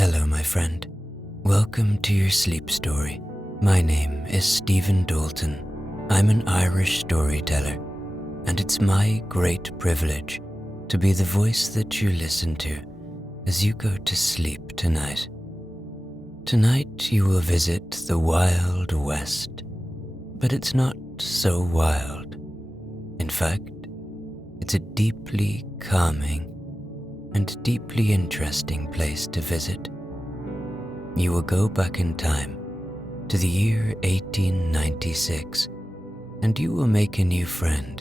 Hello, my friend. Welcome to your sleep story. My name is Stephen Dalton. I'm an Irish storyteller, and it's my great privilege to be the voice that you listen to as you go to sleep tonight. Tonight you will visit the Wild West, but it's not so wild. In fact, it's a deeply calming and deeply interesting place to visit. You will go back in time to the year 1896, and you will make a new friend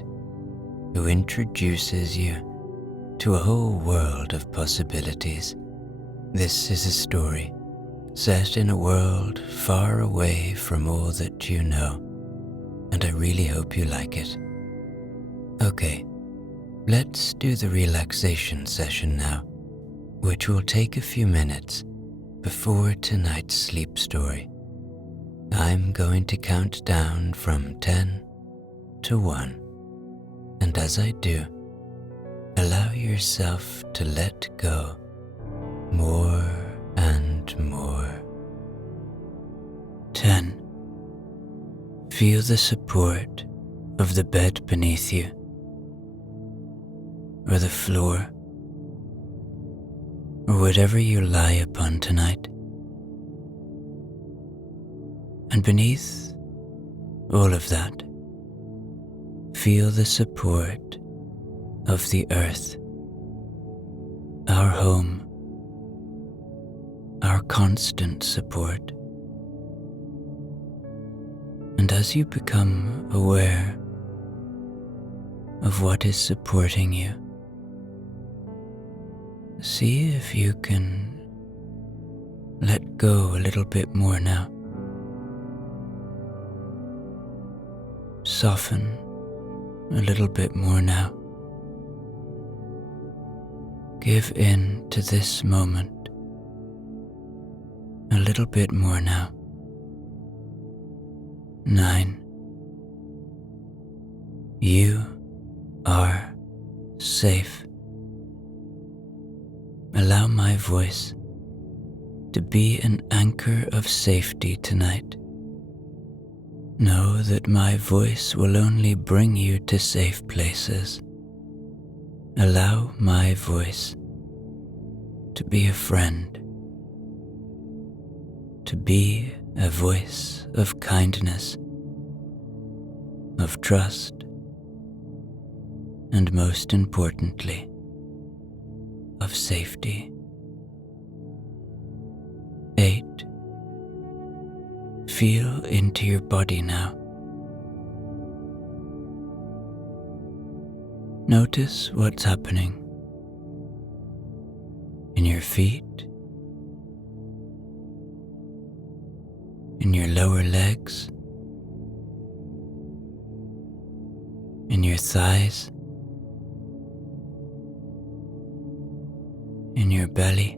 who introduces you to a whole world of possibilities. This is a story set in a world far away from all that you know, and I really hope you like it. Okay, let's do the relaxation session now, which will take a few minutes before tonight's sleep story. I'm going to count down from 10 to 1, and as I do, allow yourself to let go more and more. 10. Feel the support of the bed beneath you, or the floor, or whatever you lie upon tonight. And beneath all of that, feel the support of the earth, our home, our constant support. And as you become aware of what is supporting you, see if you can let go a little bit more now. Soften a little bit more now. Give in to this moment a little bit more now. 9. You are safe. Allow my voice to be an anchor of safety tonight. Know that my voice will only bring you to safe places. Allow my voice to be a friend, to be a voice of kindness, of trust, and most importantly, of safety. 8. Feel into your body now. Notice what's happening in your feet, in your lower legs, in your thighs, in your belly,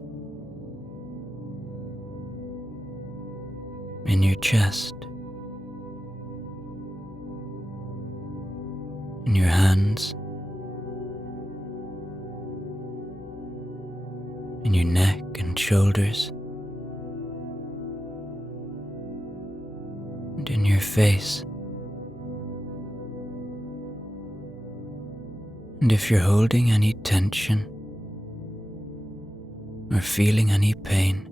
in your chest, in your hands, in your neck and shoulders, and in your face. And if you're holding any tension or feeling any pain,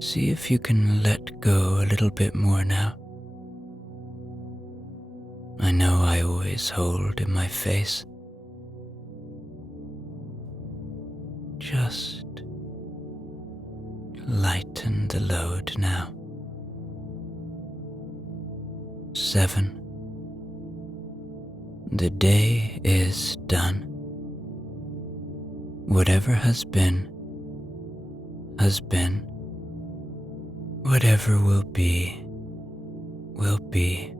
see if you can let go a little bit more now. I know I always hold in my face. Just lighten the load now. 7. The day is done. Whatever has been, has been. Whatever will be, will be.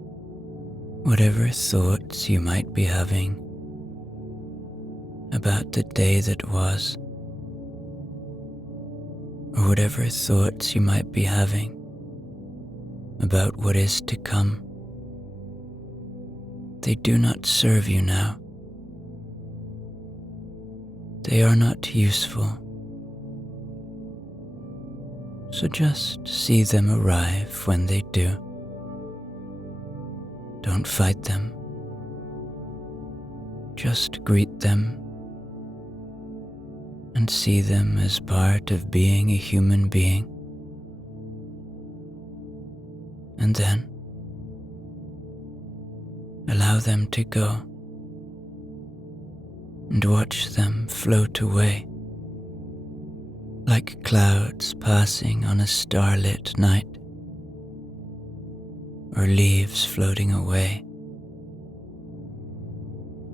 Whatever thoughts you might be having about the day that was, or whatever thoughts you might be having about what is to come, they do not serve you now. They are not useful So just see them arrive when they do. Don't fight them. Just greet them and see them as part of being a human being. And then allow them to go and watch them float away like clouds passing on a starlit night, or leaves floating away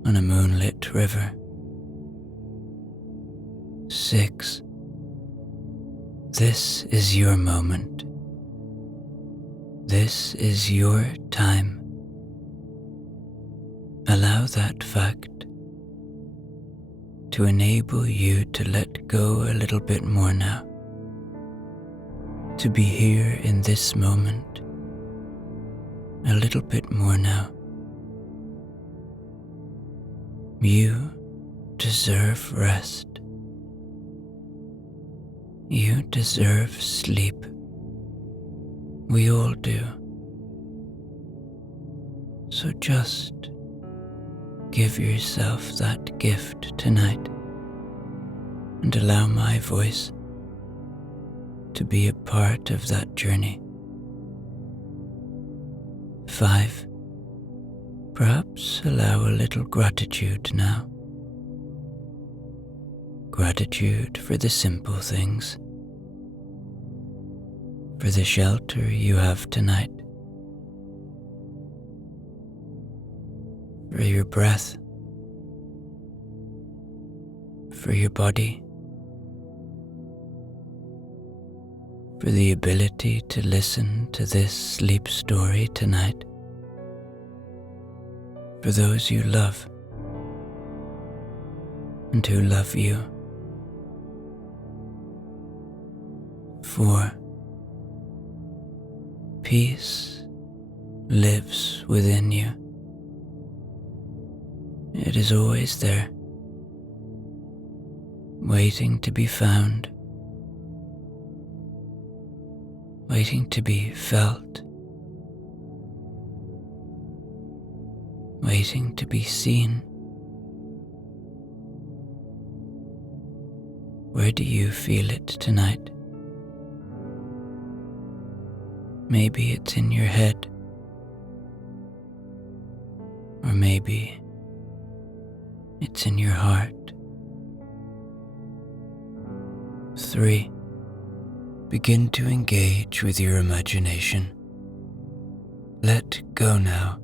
on a moonlit river. 6. This is your moment. This is your time. Allow that fact to enable you to let go a little bit more now, to be here in this moment a little bit more now. You deserve rest. You deserve sleep. We all do. So just give yourself that gift tonight and allow my voice to be a part of that journey. 5. Perhaps allow a little gratitude now. Gratitude for the simple things, for the shelter you have tonight, for your breath, for your body, for the ability to listen to this sleep story tonight, for those you love and who love you. 4. Peace lives within you. It is always there, waiting to be found, waiting to be felt, waiting to be seen. Where do you feel it tonight? Maybe it's in your head, or maybe it's in your heart. 3. Begin to engage with your imagination. Let go now,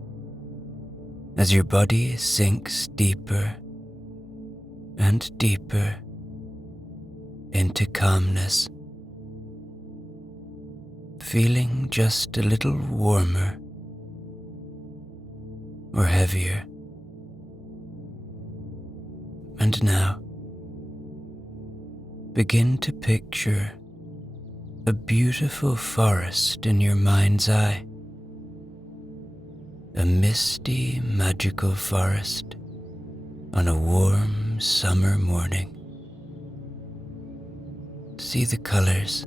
as your body sinks deeper and deeper into calmness, feeling just a little warmer or heavier. And now, begin to picture a beautiful forest in your mind's eye, a misty, magical forest on a warm summer morning. See the colors.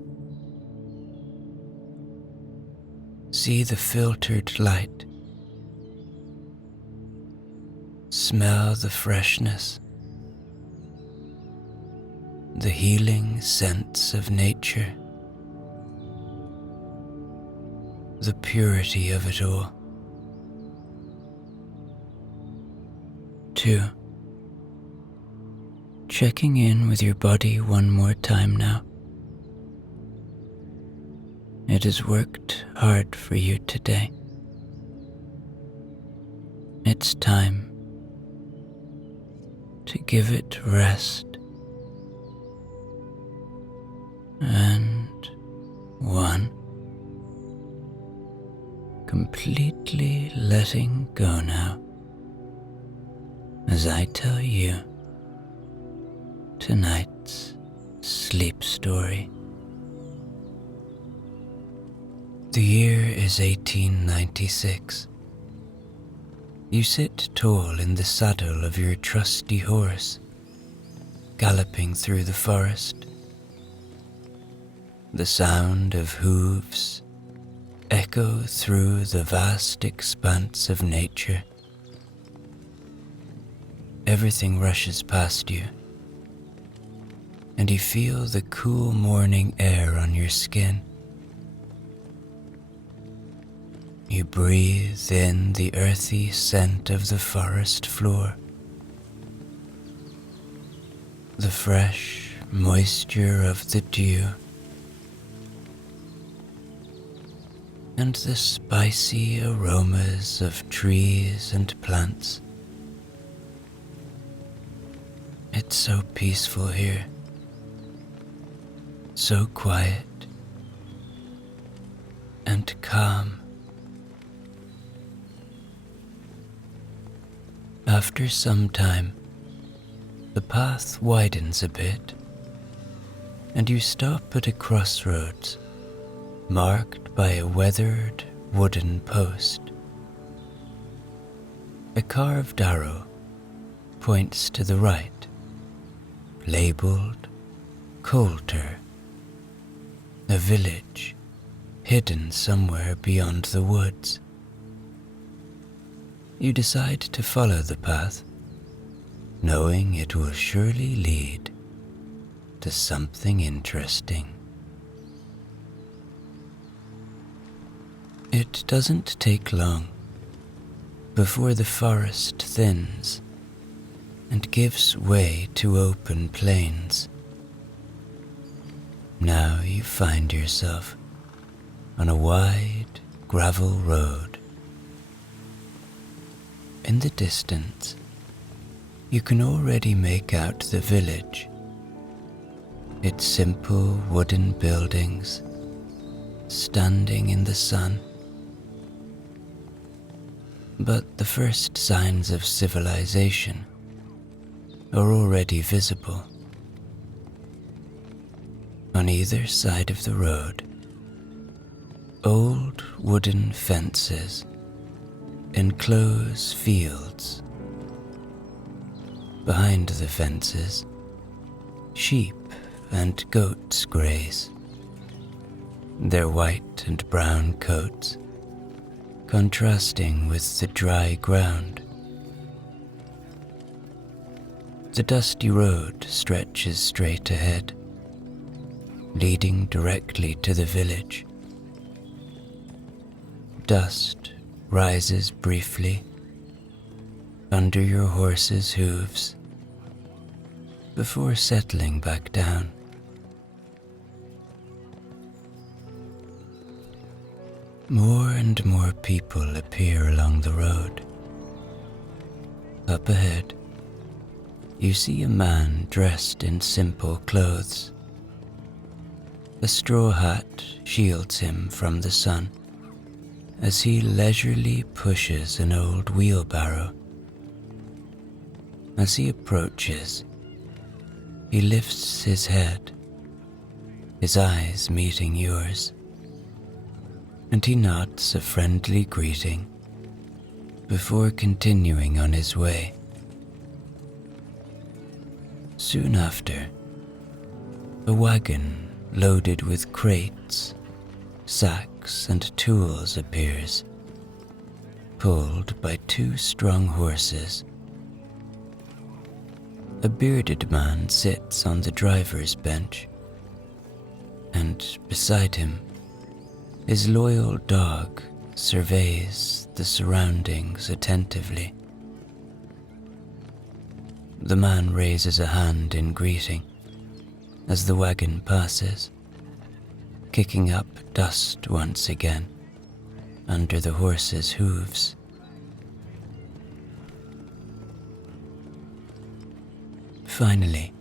See the filtered light. Smell the freshness, the healing scents of nature, the purity of it all. 2. Checking in with your body one more time now. It has worked hard for you today. It's time to give it rest. And 1. Completely letting go now, as I tell you tonight's sleep story. The year is 1896. You sit tall in the saddle of your trusty horse, galloping through the forest. the sound of hooves echo through the vast expanse of nature. Everything rushes past you, and you feel the cool morning air on your skin. You breathe in the earthy scent of the forest floor, the fresh moisture of the dew, and the spicy aromas of trees and plants. It's so peaceful here, so quiet and calm. After some time, the path widens a bit, and you stop at a crossroads marked by a weathered wooden post. A carved arrow points to the right, labeled Colter, a village hidden somewhere beyond the woods. You decide to follow the path, knowing it will surely lead to something interesting. It doesn't take long before the forest thins and gives way to open plains. Now you find yourself on a wide gravel road. In the distance, you can already make out the village, its simple wooden buildings standing in the sun. But the first signs of civilization are already visible. On either side of the road, old wooden fences enclose fields. Behind the fences, sheep and goats graze, their white and brown coats contrasting with the dry ground. The dusty road stretches straight ahead, leading directly to the village. Dust rises briefly under your horse's hooves before settling back down. More and more people appear along the road. Up ahead, you see a man dressed in simple clothes. A straw hat shields him from the sun as he leisurely pushes an old wheelbarrow. As he approaches, he lifts his head, his eyes meeting yours, and he nods a friendly greeting before continuing on his way. Soon after, a wagon loaded with crates, sacks, and tools appears, pulled by 2 strong horses. A bearded man sits on the driver's bench, and beside him, his loyal dog surveys the surroundings attentively. The man raises a hand in greeting as the wagon passes, kicking up dust once again under the horse's hooves. Finally,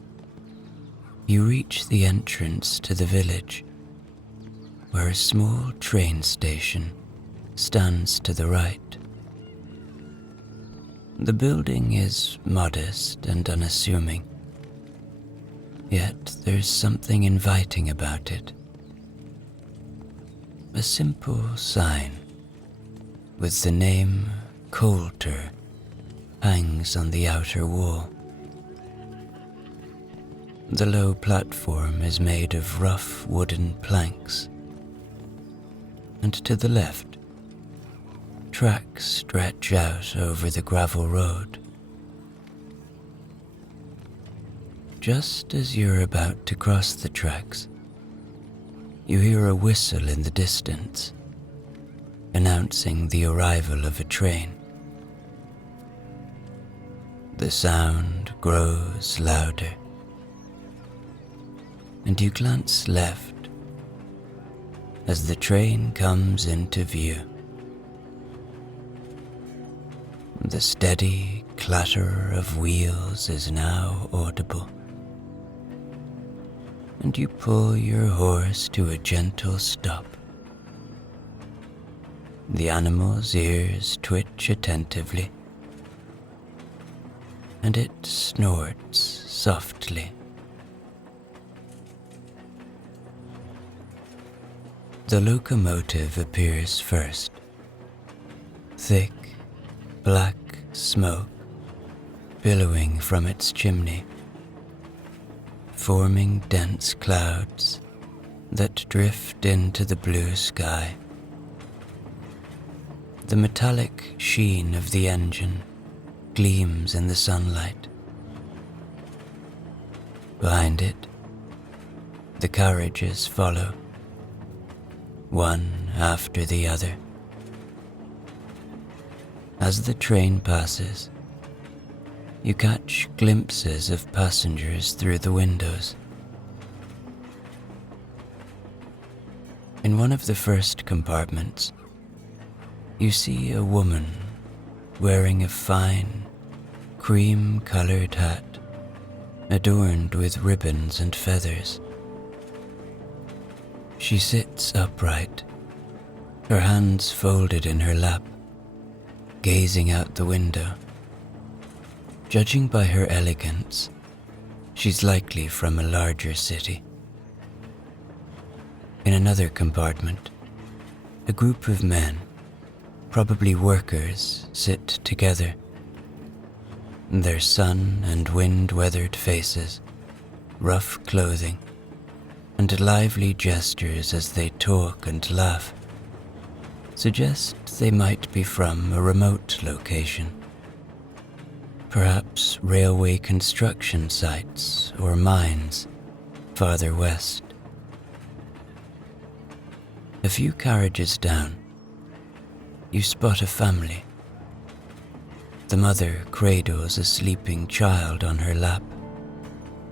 you reach the entrance to the village, where a small train station stands to the right. The building is modest and unassuming, yet there's something inviting about it. A simple sign with the name Colter hangs on the outer wall. The low platform is made of rough wooden planks, and to the left, tracks stretch out over the gravel road. Just as you're about to cross the tracks, you hear a whistle in the distance, announcing the arrival of a train. The sound grows louder, and you glance left as the train comes into view. The steady clatter of wheels is now audible, and you pull your horse to a gentle stop. The animal's ears twitch attentively, and it snorts softly. The locomotive appears first. Thick, black smoke billowing from its chimney, forming dense clouds that drift into the blue sky. The metallic sheen of the engine gleams in the sunlight. Behind it, the carriages follow, one after the other. As the train passes, you catch glimpses of passengers through the windows. In one of the first compartments, you see a woman wearing a fine, cream-colored hat adorned with ribbons and feathers. She sits upright, her hands folded in her lap, gazing out the window. Judging by her elegance, she's likely from a larger city. In another compartment, a group of men, probably workers, sit together. Their sun and wind-weathered faces, rough clothing, and lively gestures as they talk and laugh suggest they might be from a remote location. Perhaps railway construction sites or mines farther west. A few carriages down, you spot a family. The mother cradles a sleeping child on her lap,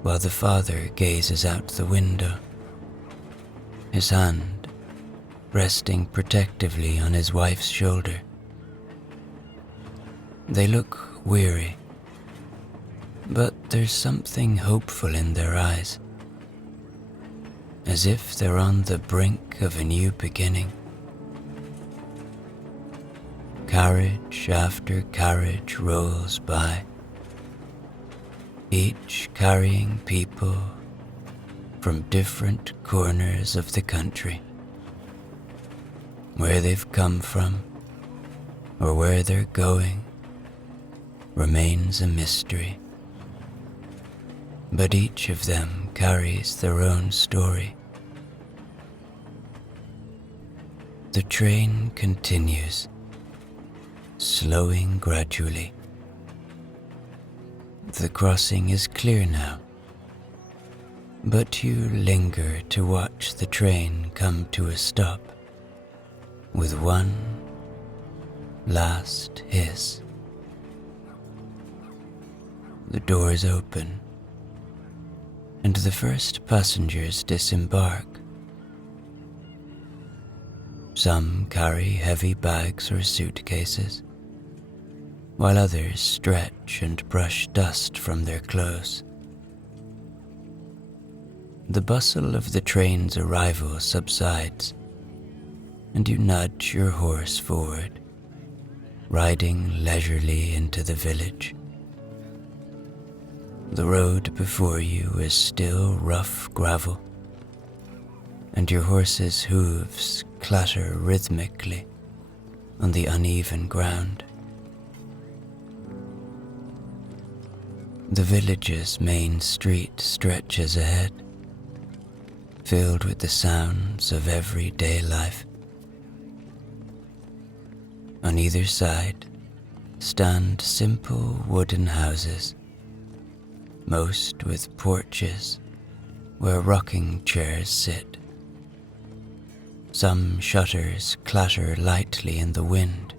while the father gazes out the window, his hand resting protectively on his wife's shoulder. They look weary, but there's something hopeful in their eyes, as if they're on the brink of a new beginning. Carriage after carriage rolls by, each carrying people from different corners of the country. Where they've come from, or where they're going, remains a mystery. But each of them carries their own story. The train continues, slowing gradually. The crossing is clear now, but you linger to watch the train come to a stop with one last hiss. The doors open, and the first passengers disembark. Some carry heavy bags or suitcases, while others stretch and brush dust from their clothes. The bustle of the train's arrival subsides, and you nudge your horse forward, riding leisurely into the village. The road before you is still rough gravel, and your horse's hooves clatter rhythmically on the uneven ground. The village's main street stretches ahead, filled with the sounds of everyday life. On either side stand simple wooden houses, most with porches where rocking chairs sit. Some shutters clatter lightly in the wind,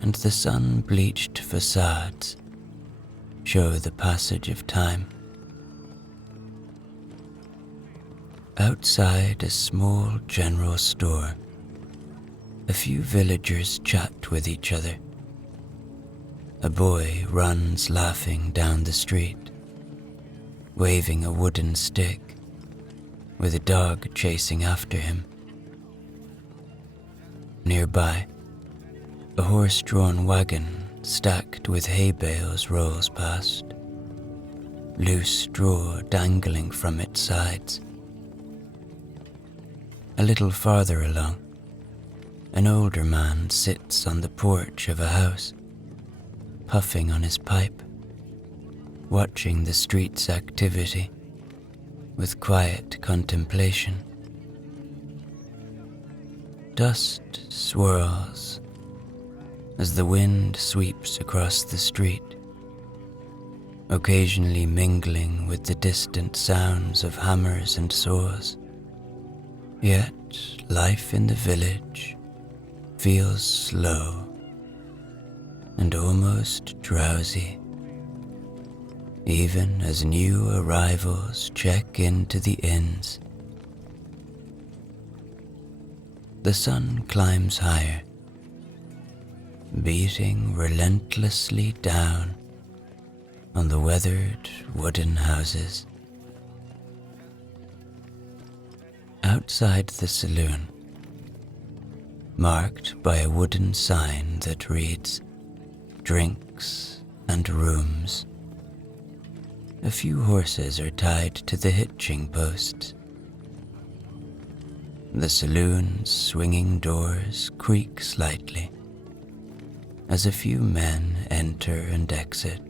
and the sun-bleached facades show the passage of time. Outside a small general store, a few villagers chat with each other. A boy runs laughing down the street, waving a wooden stick, with a dog chasing after him. Nearby, a horse-drawn wagon stacked with hay bales rolls past, loose straw dangling from its sides. A little farther along, an older man sits on the porch of a house, puffing on his pipe, watching the street's activity with quiet contemplation. Dust swirls as the wind sweeps across the street, occasionally mingling with the distant sounds of hammers and saws. Yet life in the village feels slow and almost drowsy, even as new arrivals check into the inns. The sun climbs higher, beating relentlessly down on the weathered wooden houses. Outside the saloon, marked by a wooden sign that reads "Drinks and Rooms," a few horses are tied to the hitching posts. The saloon's swinging doors creak slightly as a few men enter and exit.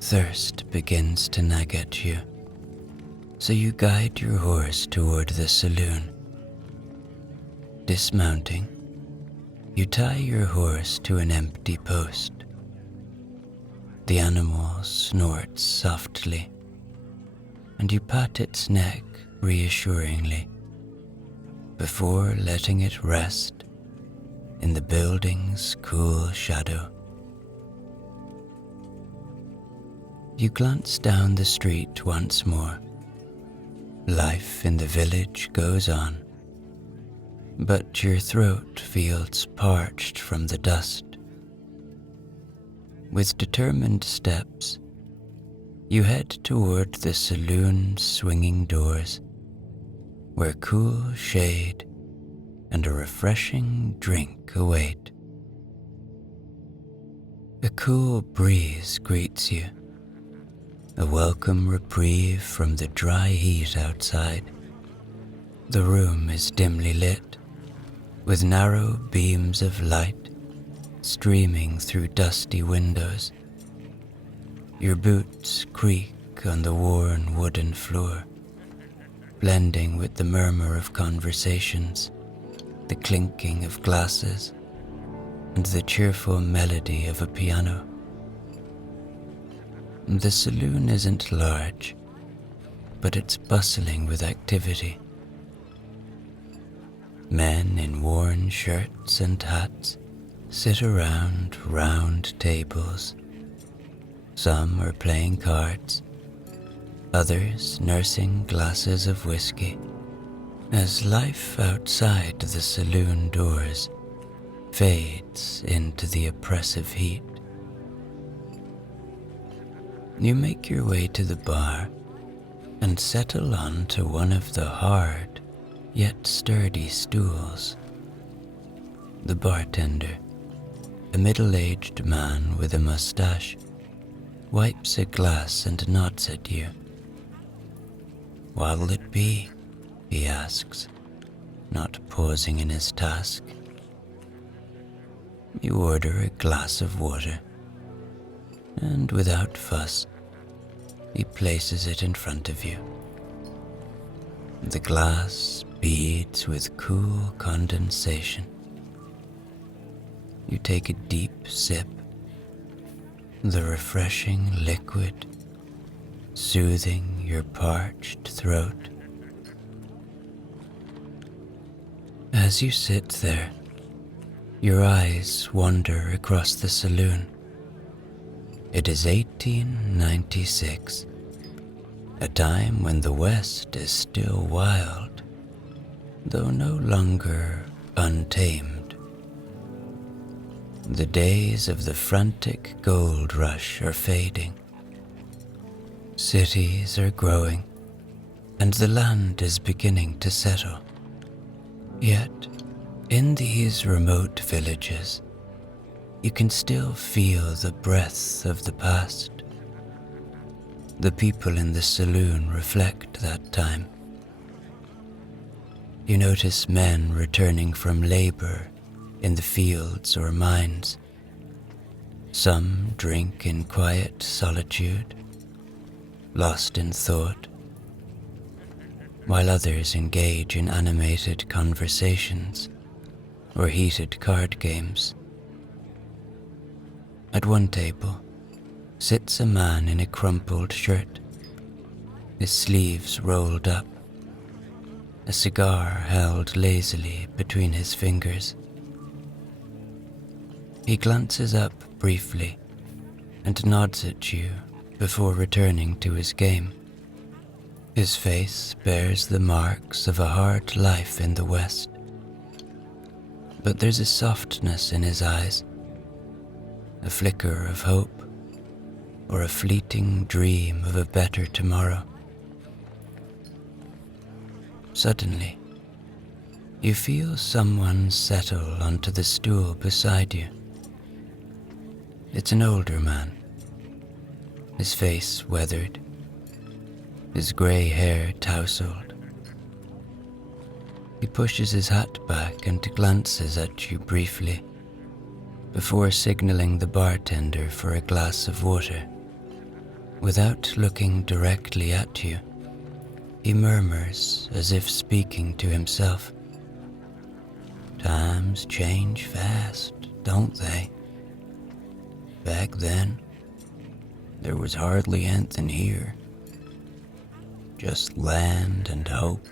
Thirst begins to nag at you, so you guide your horse toward the saloon. Dismounting, you tie your horse to an empty post. The animal snorts softly, and you pat its neck reassuringly before letting it rest in the building's cool shadow. You glance down the street once more. Life in the village goes on, but your throat feels parched from the dust. With determined steps, you head toward the saloon's swinging doors, where cool shade and a refreshing drink await. A cool breeze greets you, a welcome reprieve from the dry heat outside. The room is dimly lit, with narrow beams of light streaming through dusty windows. Your boots creak on the worn wooden floor, blending with the murmur of conversations, the clinking of glasses, and the cheerful melody of a piano. The saloon isn't large, but it's bustling with activity. Men in worn shirts and hats sit around round tables. Some are playing cards, others nursing glasses of whiskey, as life outside the saloon doors fades into the oppressive heat. You make your way to the bar and settle onto one of the hard yet sturdy stools. The bartender, a middle-aged man with a mustache, wipes a glass and nods at you. "What'll it be?" he asks, not pausing in his task. You order a glass of water, and without fuss, he places it in front of you. The glass beads with cool condensation. You take a deep sip, the refreshing liquid soothing your parched throat. As you sit there, your eyes wander across the saloon. It is 1896, a time when the West is still wild, though no longer untamed. The days of the frantic gold rush are fading. Cities are growing, and the land is beginning to settle. Yet, in these remote villages, you can still feel the breath of the past. The people in the saloon reflect that time. You notice men returning from labor in the fields or mines. Some drink in quiet solitude, lost in thought, while others engage in animated conversations or heated card games. At one table sits a man in a crumpled shirt, his sleeves rolled up, a cigar held lazily between his fingers. He glances up briefly and nods at you before returning to his game. His face bears the marks of a hard life in the West, but there's a softness in his eyes, a flicker of hope, or a fleeting dream of a better tomorrow. Suddenly, you feel someone settle onto the stool beside you. It's an older man, his face weathered, his grey hair tousled. He pushes his hat back and glances at you briefly, before signaling the bartender for a glass of water. Without looking directly at you, he murmurs as if speaking to himself. "Times change fast, don't they? Back then, there was hardly anything here. Just land and hope."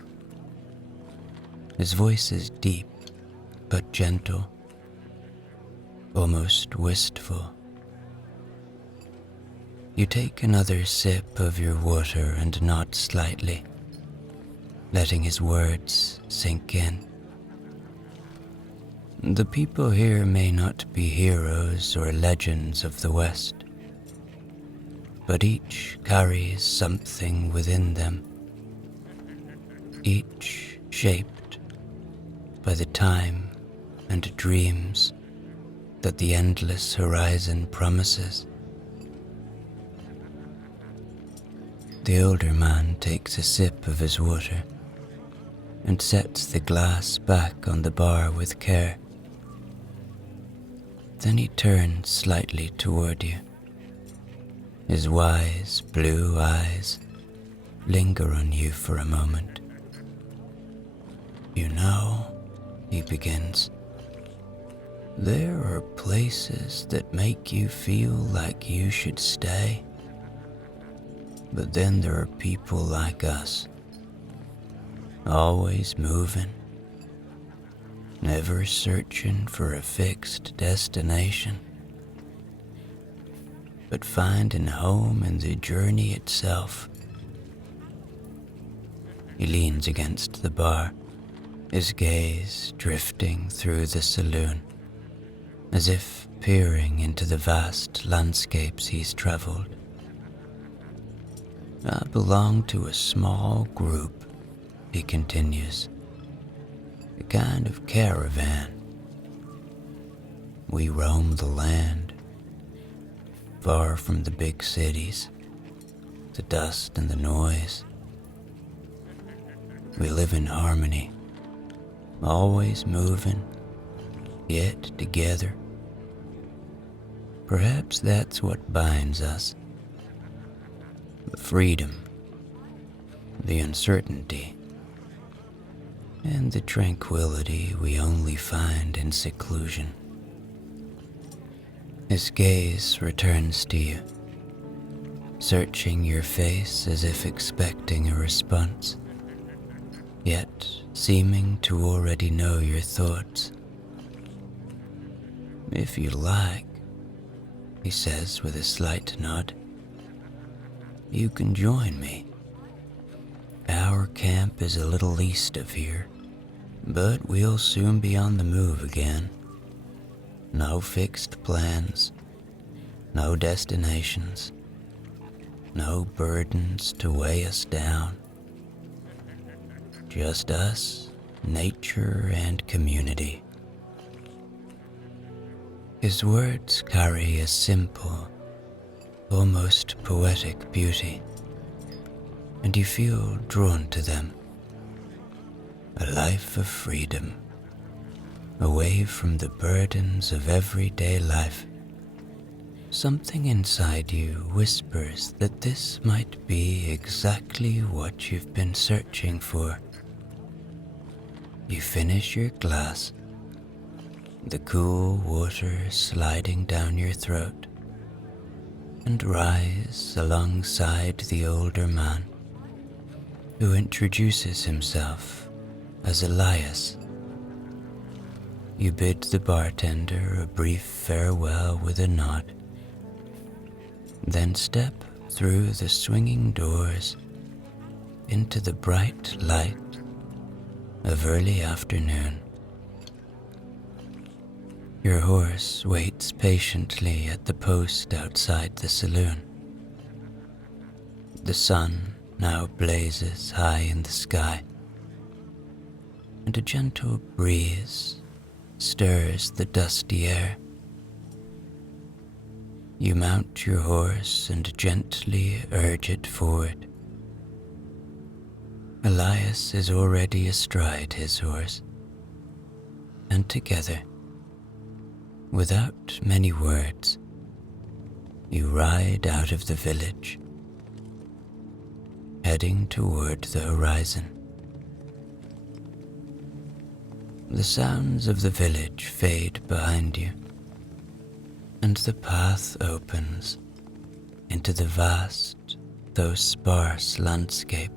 His voice is deep, but gentle, almost wistful. You take another sip of your water and nod slightly, letting his words sink in. The people here may not be heroes or legends of the West, but each carries something within them, each shaped by the time and dreams that the endless horizon promises. The older man takes a sip of his water and sets the glass back on the bar with care. Then he turns slightly toward you. His wise blue eyes linger on you for a moment. "You know," he begins, "there are places that make you feel like you should stay. But then there are people like us, always moving, never searching for a fixed destination, but finding home in the journey itself." He leans against the bar, his gaze drifting through the saloon, as if peering into the vast landscapes he's traveled. "I belong to a small group," he continues, "a kind of caravan. We roam the land, far from the big cities, the dust and the noise. We live in harmony, always moving, yet together, Perhaps that's what binds us. The freedom, the uncertainty, and the tranquility we only find in seclusion. His gaze returns to you, searching your face as if expecting a response, yet seeming to already know your thoughts. "If you like," he says with a slight nod, "you can join me. Our camp is a little east of here, but we'll soon be on the move again. No fixed plans, no destinations, no burdens to weigh us down. Just us, nature, and community." His words carry a simple, almost poetic beauty, and you feel drawn to them. A life of freedom, away from the burdens of everyday life. Something inside you whispers that this might be exactly what you've been searching for. You finish your glass, the cool water sliding down your throat, and rise alongside the older man, who introduces himself as Elias. You bid the bartender a brief farewell with a nod, then step through the swinging doors into the bright light of early afternoon. Your horse waits patiently at the post outside the saloon. The sun now blazes high in the sky, and a gentle breeze stirs the dusty air. You mount your horse and gently urge it forward. Elias is already astride his horse, and together, without many words, you ride out of the village, heading toward the horizon. The sounds of the village fade behind you, and the path opens into the vast, though sparse landscape.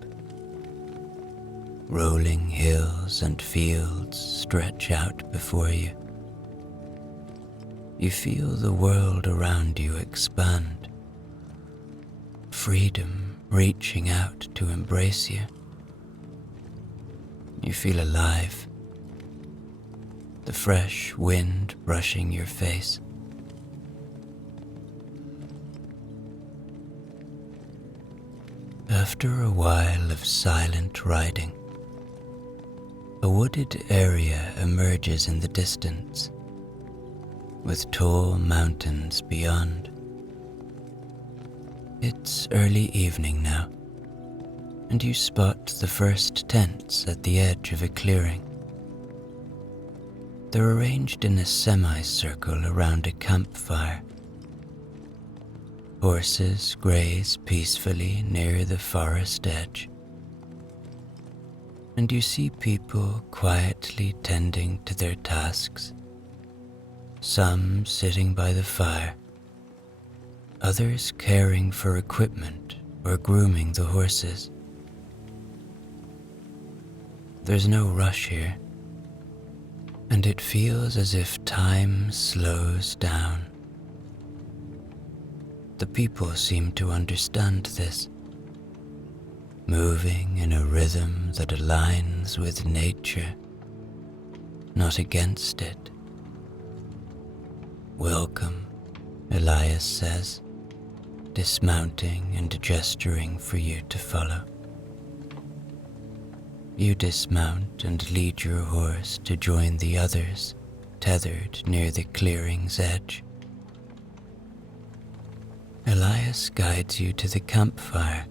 Rolling hills and fields stretch out before you. You feel the world around you expand, freedom reaching out to embrace you. You feel alive, the fresh wind brushing your face. After a while of silent riding, a wooded area emerges in the distance, with tall mountains beyond. It's early evening now, and you spot the first tents at the edge of a clearing. They're arranged in a semicircle around a campfire. Horses graze peacefully near the forest edge, and you see people quietly tending to their tasks, some sitting by the fire, others caring for equipment or grooming the horses. There's no rush here, and it feels as if time slows down. The people seem to understand this, moving in a rhythm that aligns with nature, not against it. "Welcome," Elias says, dismounting and gesturing for you to follow. You dismount and lead your horse to join the others tethered near the clearing's edge. Elias guides you to the campfire,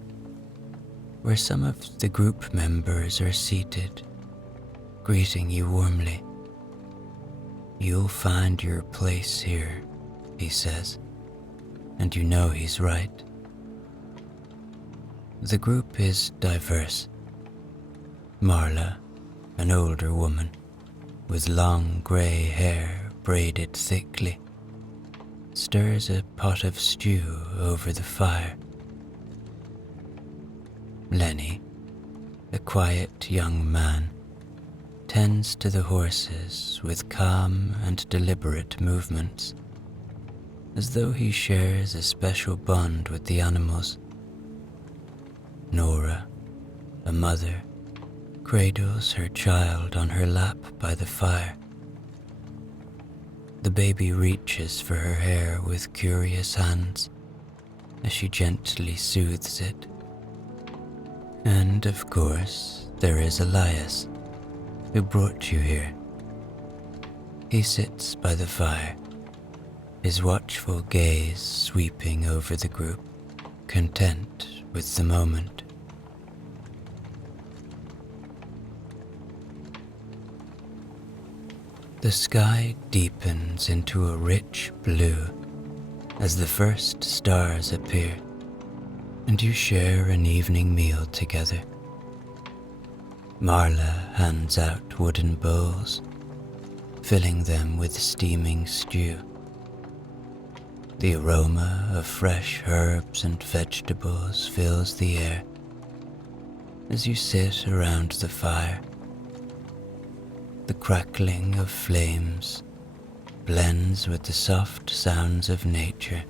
where some of the group members are seated, greeting you warmly. "You'll find your place here," he says, and you know he's right. The group is diverse. Marla, an older woman, with long grey hair braided thickly, stirs a pot of stew over the fire. Lenny, a quiet young man, tends to the horses with calm and deliberate movements, as though he shares a special bond with the animals. Nora, a mother, cradles her child on her lap by the fire. The baby reaches for her hair with curious hands as she gently soothes it. And of course, there is Elias, who brought you here. He sits by the fire, his watchful gaze sweeping over the group, content with the moment. The sky deepens into a rich blue as the first stars appear, and you share an evening meal together. Marla hands out wooden bowls, filling them with steaming stew. The aroma of fresh herbs and vegetables fills the air as you sit around the fire. The crackling of flames blends with the soft sounds of nature,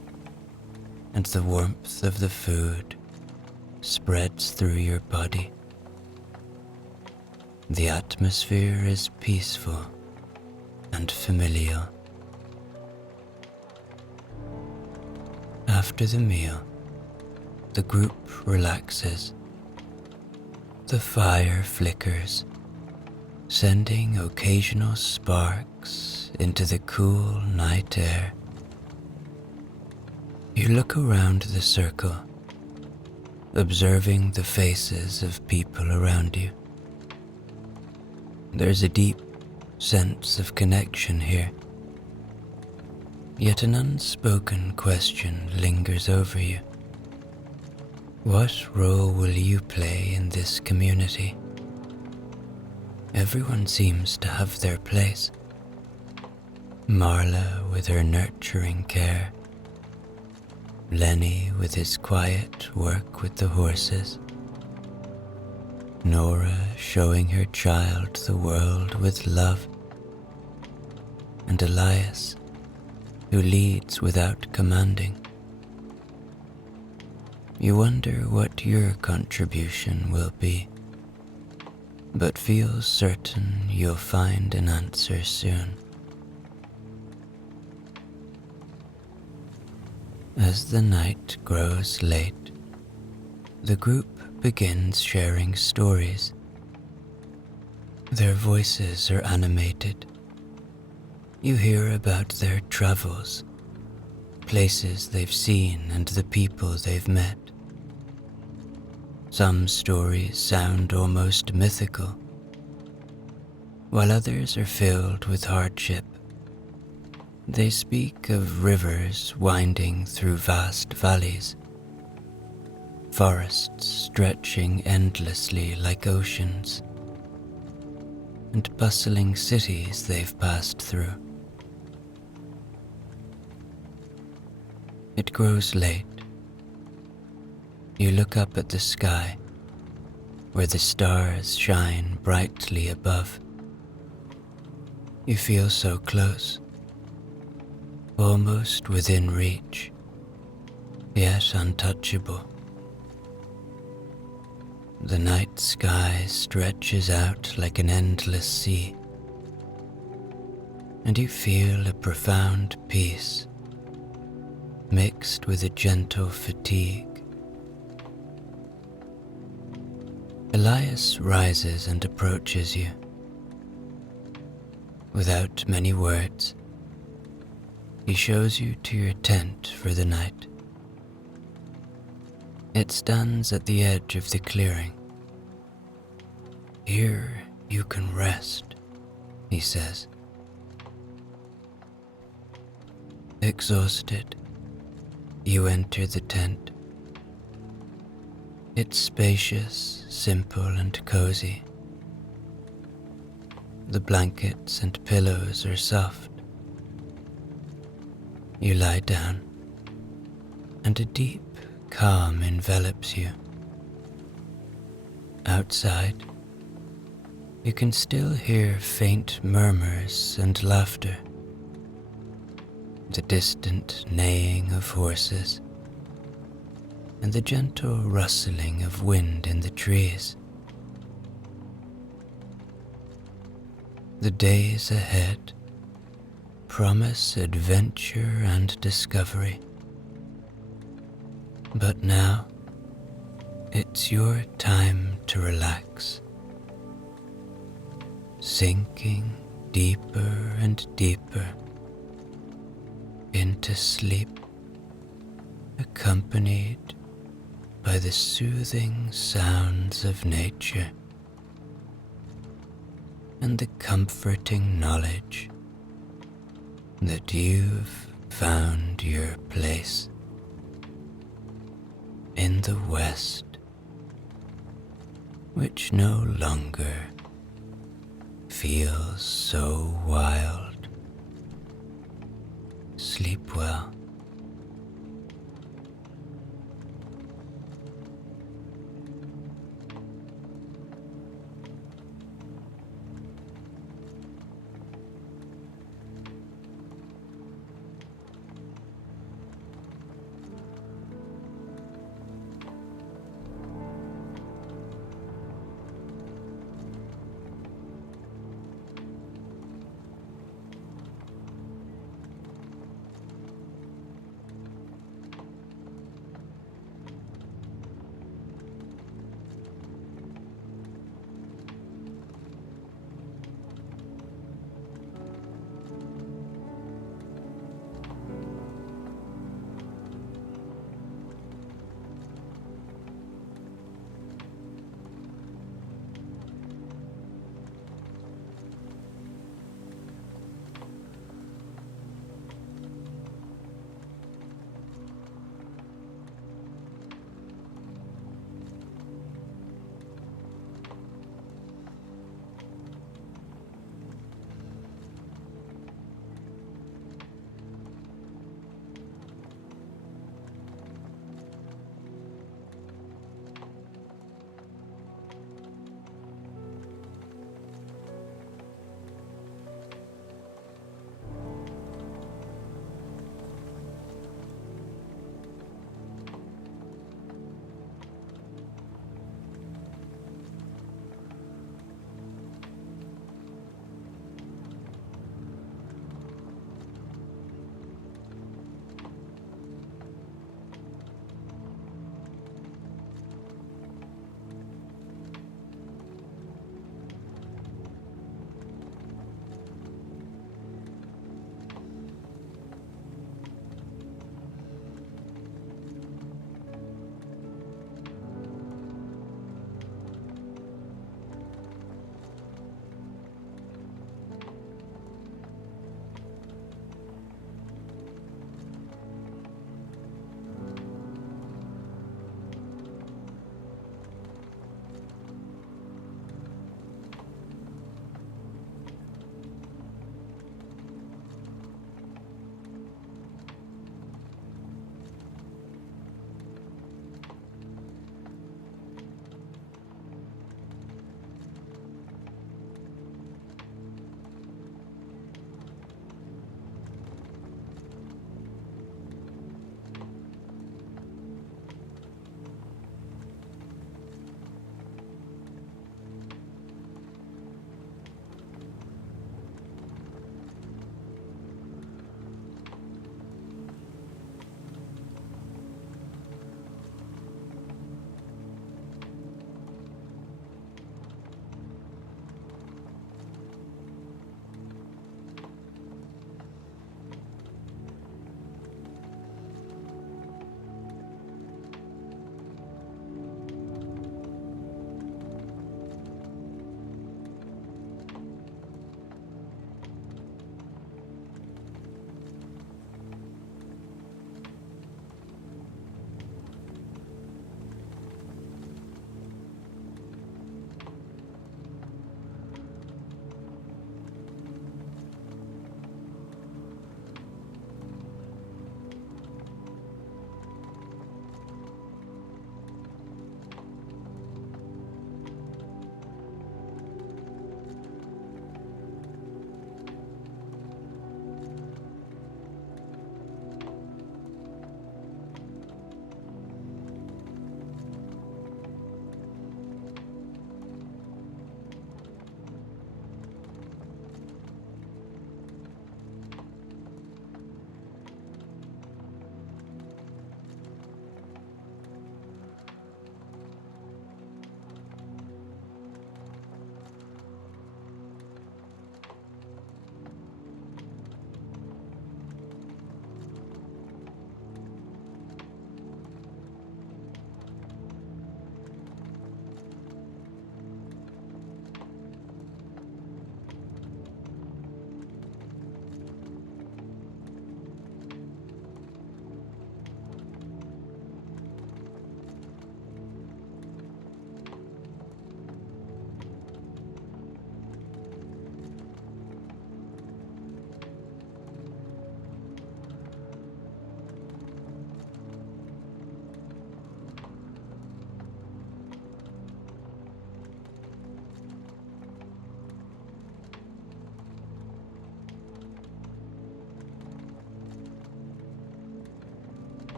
and the warmth of the food spreads through your body. The atmosphere is peaceful and familial. After the meal, the group relaxes. The fire flickers, sending occasional sparks into the cool night air. You look around the circle, observing the faces of people around you. There's a deep sense of connection here, yet an unspoken question lingers over you. What role will you play in this community? Everyone seems to have their place. Marla with her nurturing care, Lenny with his quiet work with the horses, Nora showing her child the world with love, and Elias, who leads without commanding. You wonder what your contribution will be, but feel certain you'll find an answer soon. As the night grows late, the group begins sharing stories. Their voices are animated. You hear about their travels, places they've seen and the people they've met. Some stories sound almost mythical, while others are filled with hardship. They speak of rivers winding through vast valleys, forests stretching endlessly like oceans, and bustling cities they've passed through. It grows late. You look up at the sky, where the stars shine brightly above. You feel so close, almost within reach, yet untouchable. The night sky stretches out like an endless sea, and you feel a profound peace mixed with a gentle fatigue. Elias rises and approaches you. Without many words, he shows you to your tent for the night. It stands at the edge of the clearing. Here you can rest, he says. You enter the tent. It's spacious, simple, and cozy. The blankets and pillows are soft. You lie down, and a deep calm envelops you. Outside, you can still hear faint murmurs and laughter, the distant neighing of horses, and the gentle rustling of wind in the trees. The days ahead promise adventure and discovery. But now, it's your time to relax, sinking deeper and deeper into sleep, accompanied by the soothing sounds of nature and the comforting knowledge that you've found your place in the West, which no longer feels so wild. Sleep well.